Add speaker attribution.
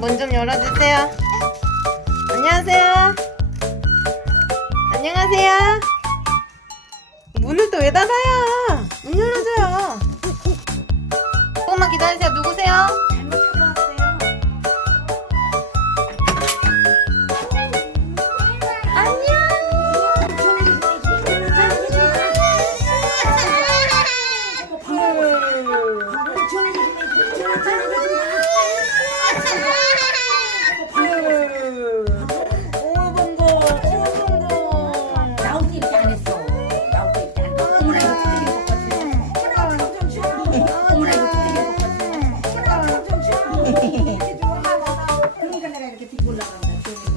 Speaker 1: 문 좀 열어주세요. 안녕하세요. 안녕하세요. 문을 또 왜 닫아요? 문 열어줘요. 조금만 기다리세요. 누구세요?
Speaker 2: 잘못 찾아왔어요.
Speaker 1: 오봉 tuning.